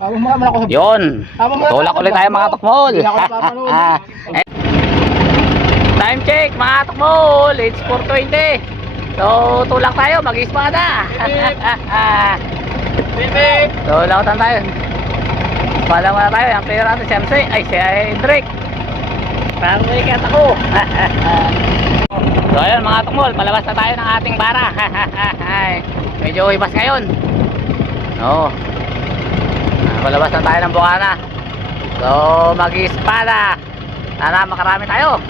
Yun. Tulak ulit tayo mga tukmol. Time check mga tukmol. It's 4:20. So tulak tayo, mag-espada. Tulakan tayo. Espada muna tayo. Ang player natin si MC. Ay si Hendrik. Parang ikat ako. So ayun mga tukmol, palabas na tayo ng ating bara. Medyo ibas ngayon. Oo. Palabas na tayo ng bukana. So mag-espada. Sana makarami tayo.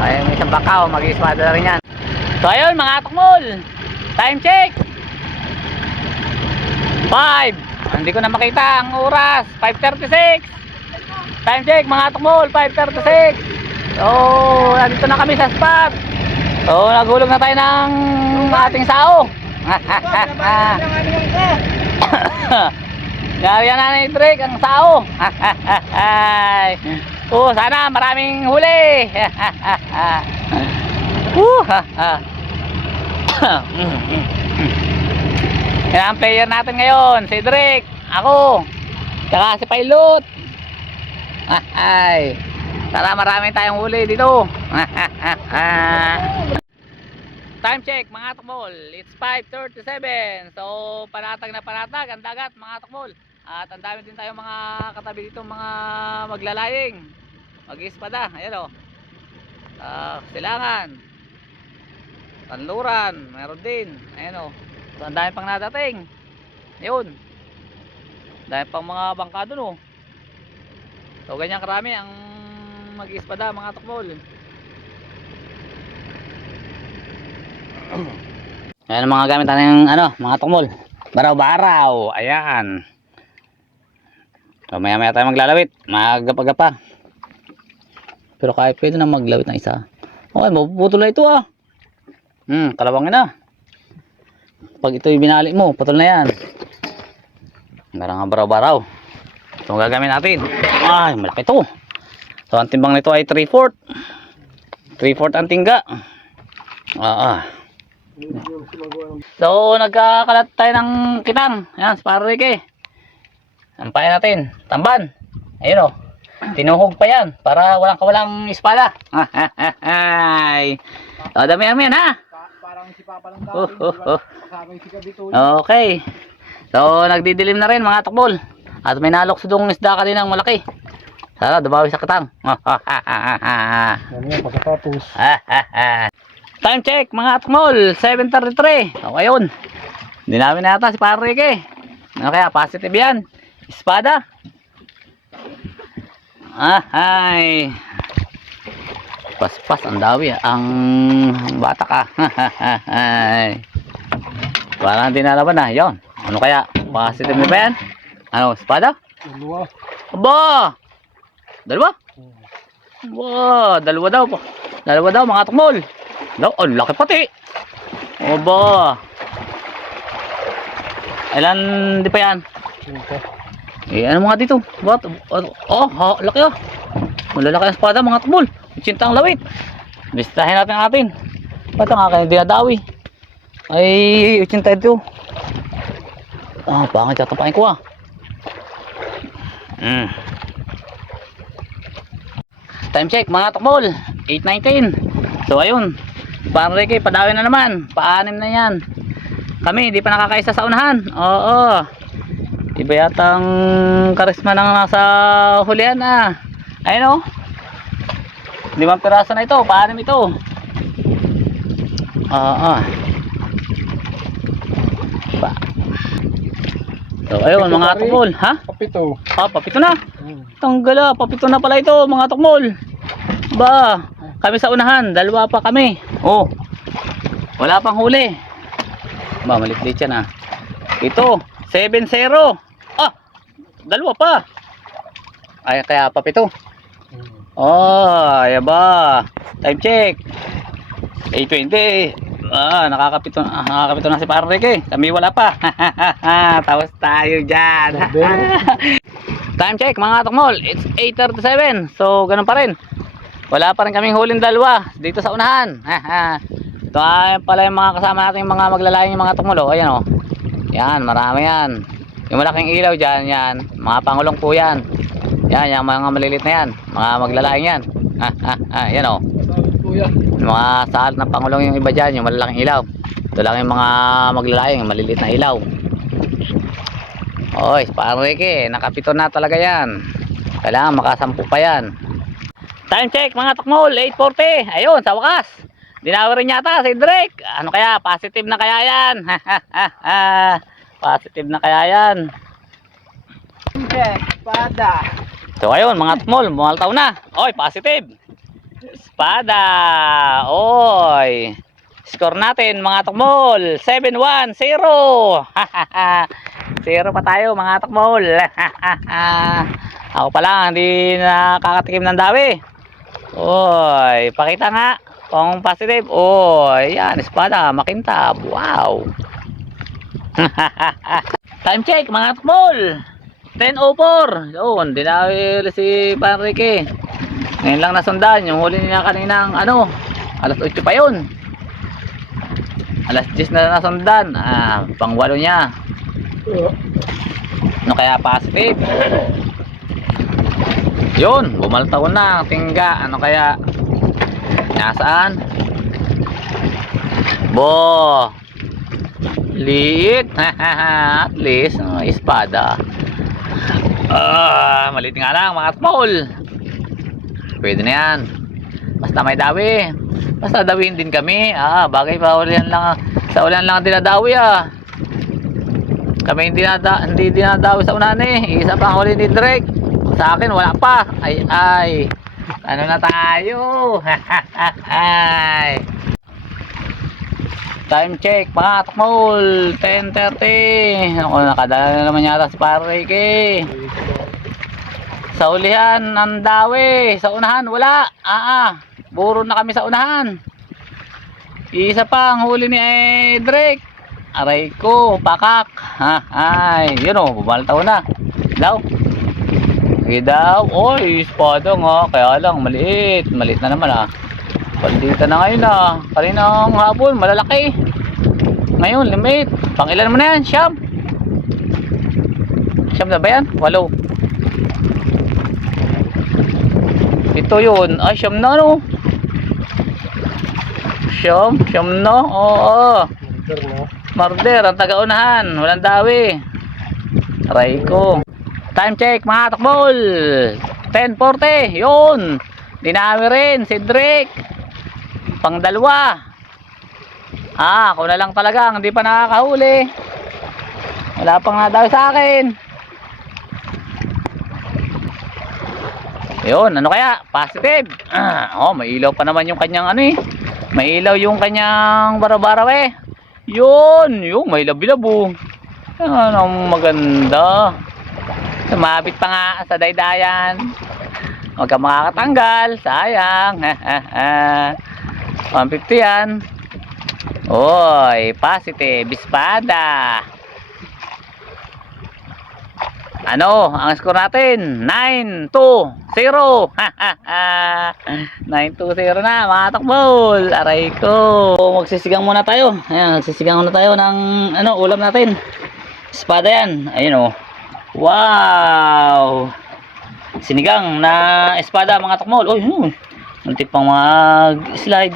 Ayun, may isang bakaw, mag-espada na rin yan. So ayun mga tukmol, time check 5. Hindi ko na makita ang oras. 5:36. Time check mga tukmol, 5:36. So nandito na kami sa spot. So nagulog na tayo ng ating sao. Nariyan na ni Drake ang sao. Sana maraming huli. Yan ang player natin ngayon, si Drake, ako, tsaka si Pilot. Sana marami tayong huli dito. Time check mga tukmol, it's 5:37. So panatag na panatag ang dagat mga tukmol. At ang dami din tayong mga katabi dito, mga maglalaying, mag-espada. Ayan o, silangan, tanluran, meron din. Ayan o, so ang dami pang nadating. Yun, dami pang mga bangka dun o. So ganyan karami ang mag-espada mga tukmol. Ayan ang mga gamit natin mga tukmol. Baraw-baraw. Ayan. So maya-maya tayo maglalawit. Magapa-gapa. Pero kahit pwede na maglawit ng isa. Okay, mapuputol na ito kalawangin na. Pag ito'y binali mo, putol na yan. Meron nga baraw-baraw. So gagamit natin. Ay, malaki ito. So ang timbang nito ay 3/4. 3/4 ang tingga. So nagkakalat tayo ng kitang. Ayan, si Parike. Sampayan natin, tamban. Ayun o, tinuhog pa yan para walang kawalang espada. So dami-dami yan ha. Parang si Papa lang Okay. So nagdidilim na rin mga tukmol. At may naloksudong isda kaninang malaki. Sana dumawi sa kitang. Yan yan, pagkatapos. Time check mga tukmol, 7:33. Okay yun. Hindi namin nata si Parike. Ano kaya, positive yan. Espada. Paspas ang dawi. Ang bata ka. Parang hindi nalaban na. Yun. Ano kaya, positive na ba yan? Ano, espada? Dalawa. Aba! Dalawa? Aba, dalawa daw po. Dalawa daw mga tukmol. Oh, laki pati. Aba. Ilan di pa yan? Ano mga dito? What? Laki ah. Malalaki ang espada mga tukmol. 80 ang lawit. Bistahin natin. Ba't ang akin dinadawi? Ay, 80 ito. Pangit tatapain ko Time check mga tukmol, 8:19. So ayun, Parike, padawin na naman. Paanim na yan. Kami, di pa nakakaisa sa unahan. Oo. Iba yatang karisma ng nasa hulihan Ayun o. 5 piraso na ito. Paanim ito. So ayun mga tukmol. Papito. Papito na. Tanggala, papito na pala ito mga tukmol. Ba, kami sa unahan, dalawa pa kami. Wala pang huli. Ba, malit-lit yan Ito, 7-0. Dalawa pa. Ay, kaya papito. Ba. Time check. 8:20. Nakakapito na si Parike. Kami wala pa. Tawas tayo dyan. Time check mga tukmol, it's 8:37. So ganun pa rin. Wala pa rin kaming huling dalawa dito sa unahan. Ito ay pala yung mga kasama natin, mga maglalayang mga tukmol. Ayan o. Yan, marami yan. Yung malaking ilaw dyan, yan. Mga pangulong po yan. Yan, yung mga malilit na yan. Mga maglalaing yan. Yan o. Kuya. Mga sahal ng pangulong yung iba dyan, yung malalaking ilaw. Ito lang yung mga maglalaing, maliliit na ilaw. Oy, parang Ricky, nakapito na talaga yan. Kailangan makasampu pa yan. Time check mga takmol, 8:40. Ayun, sa wakas. Dinawi rin yata si Drake. Ano kaya, positive na kaya yan? Positive na kaya yan. Espada. So ayun mga takmol, bumaltaw na. Oy, positive. Espada. Oy. Score natin mga takmol, 7-1-0. 0 pa tayo mga takmol. Ako pa lang, hindi nakakatikim ng dawi. Oy, pakita nga kung positive. Oy, yan, espada, makintab. Wow. Time check mga takmol, 10:04. Yun, dinawi si Panrique. Ngayon lang nasundan, yung huli niya kaninang ano, alas 8 pa yun. Alas 10 na nasundan. Pang 8 niya. Ano kaya positive? Yun, bumaltaw na ang tingga. Ano kaya? Nasaan? Bo. Liit. At least, espada. Malit nga lang mga small. Pwede na yan. Basta may dawi. Basta dawiin din kami. Bagay pa ulihan lang. Sa ulihan lang dinadawi Kami hindi dinadawi sa unahan eh. Isa pa ang huli ni Drake. Sa akin wala pa. Ay. Ano na tayo? Ay. Time check mga takmol, 10:30. Ako nakadala na naman yata si Parike. Sa ulihan ang dawi. Sa unahan wala. Buro na kami sa unahan. Isa pa ang huli ni Drake. Aray ko, pakak. Ay, yun o, bumaltaw na. Daw. Sige daw. Oy, espada nga. Kaya lang, maliit. Maliit na naman Pandita na ngayon Kaninang hapon, malalaki. Ngayon, limit. Pang ilan mo na yan? Siyam. Siyam na ba yan? 8. Ito yun. Ay, siyam na Siyam na. Oo. Marder, ang taga-unahan. Walang dawi. Aray ko. Time check mga takbol. 10:40. Yun. Dinawi rin si Drake. Pang 2. Ako na lang talaga. Hindi pa nakakahuli. Wala pang nadawi sa akin. Yun, ano kaya? Positive. May ilaw pa naman yung kanyang may ilaw yung kanyang barabara Yun, may labi-labo. Anong maganda. Sumabit pa nga sa daydayan. Huwag ka makakatanggal. Sayang. 150 yan. Oy, positive. Espada. Ano, ang score natin 9-2-0. 9-2-0 na mga takbol. Aray ko. Magsisigang muna tayo. Ayan, magsisigang muna tayo ng ulam natin. Espada yan. Ayun wow. Sinigang na espada mga takbol. Uy, muntik pang mag-slide.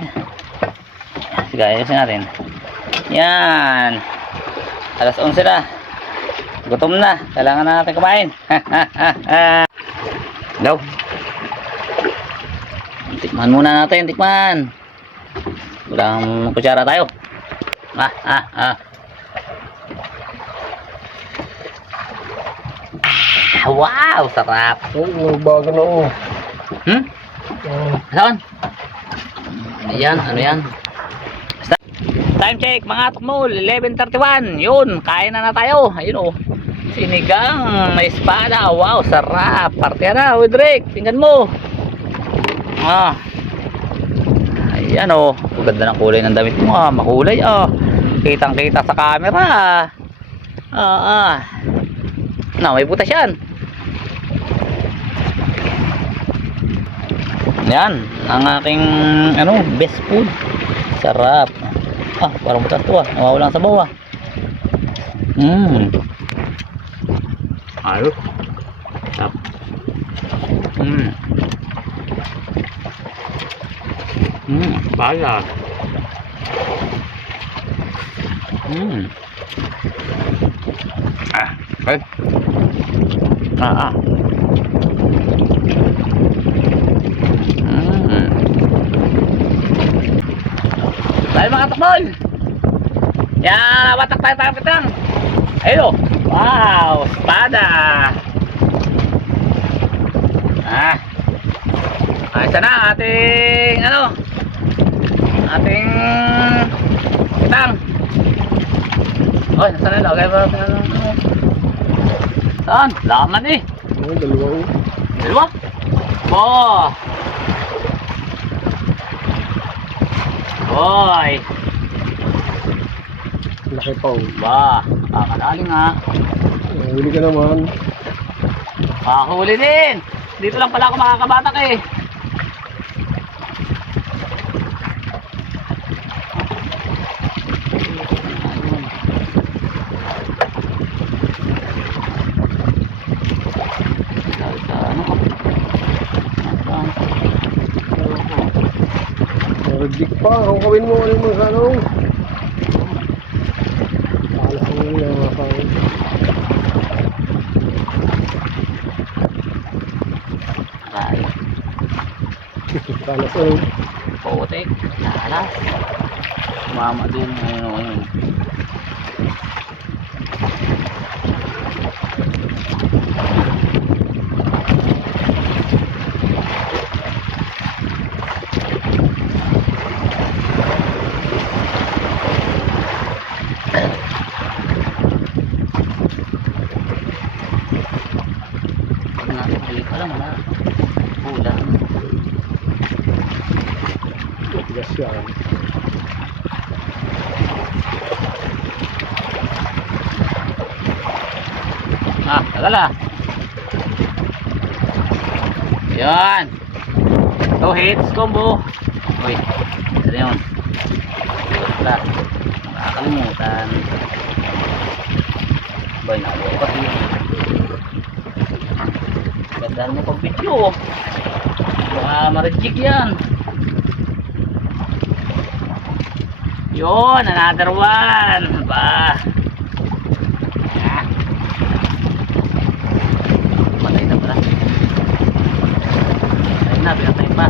Sige, ayusin natin. Yan. Alas 11 na. Gutom na. Kailangan na natin kumain. Hello. Tikman muna natin. Tikman. Walang kutsara tayo. Wow, sarap. Bago na Saan? Ano yan? Time check mga takmol, 11:31. Yun, kain na tayo. Ayun sinigang na espada. Wow, sarap. Parte na with Drake. Tingnan mo. Ayan ganda ng kulay ng damit mo makulay kitang kita sa camera. May butas yan. Yan ang aking best food. Sarap. Parang butas to nawawalan sa bawah. Ayos. Tap. Balat. Okay. Dahil mga takbol. Yan, watak tayo kitang. Ayun. Wow, espada. Ayos na ating ating kitang. Oh, nasa na lagay ba? Saan? Laman eh. Oh, dalawa oh. Dalawa? Oh. Boy. Laki pa oh. Ba, kakadali nga. Huli ka naman. Huli din. Dito lang pala ako makakabatak eh. Rejik pa. Kawin mo ulit mga sanong. Kala ko nila mga kawin. Ay, Kala ko. putik. Nalas. Mama din. Ayun. Tigas yan. Tagala. Yan. 2 hits combo. Uy, ano yun? Wala. Nakakalimutan. Bay, nakaluwa pa siya. Gandaan mo pag video. Baka ma-reject yan. Yun, another one. Ba. Patay na pala. Patay na, pinatay pa.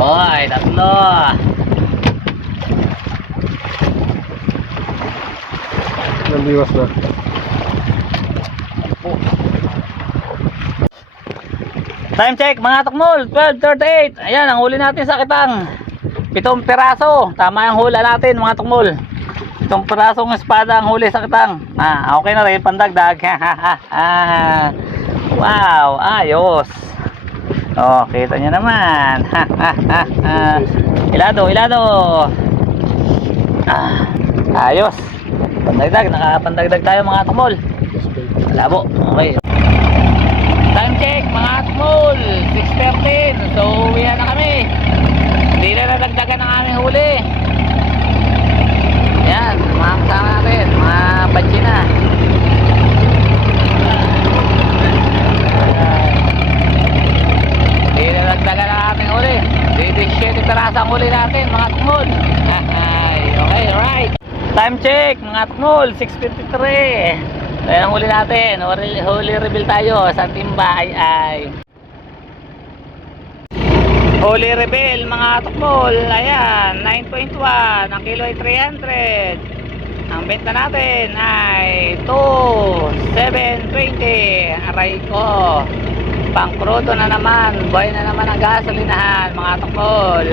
Oy, tatlo. Nambiwas na. Time check mga takmol, 12:38. Ayan, ang huli natin sa kitang 7 piraso. Tama yung hula natin mga takmol. 7 pirasong espada ang huli sa kitang. Okay na rin, pandagdag. Wow, ayos. Oh, kita nyo naman. Ilado. Ayos. Pandagdag, nakapandagdag tayo mga takmol. Labo, okay. Time check mga takmol, 6:13. So uwi na kami. Hindi na nadagdagan ang aming huli. Yan, mga kasama natin, mga batsi na. Hindi na nadagdagan ang aming huli. 17 piraso ang huli natin mga takmol. Okay, alright. Time check mga takmol, 6:53. Ayan ang huli natin. Huli reveal tayo sa timba ay. Huli reveal mga takmol. Ayan, 9.1. Ang kilo ay 300. Ang benta natin ay 2,720. Aray ko. Pang crudo na naman. Buhay na naman ang gasolinahan mga takmol.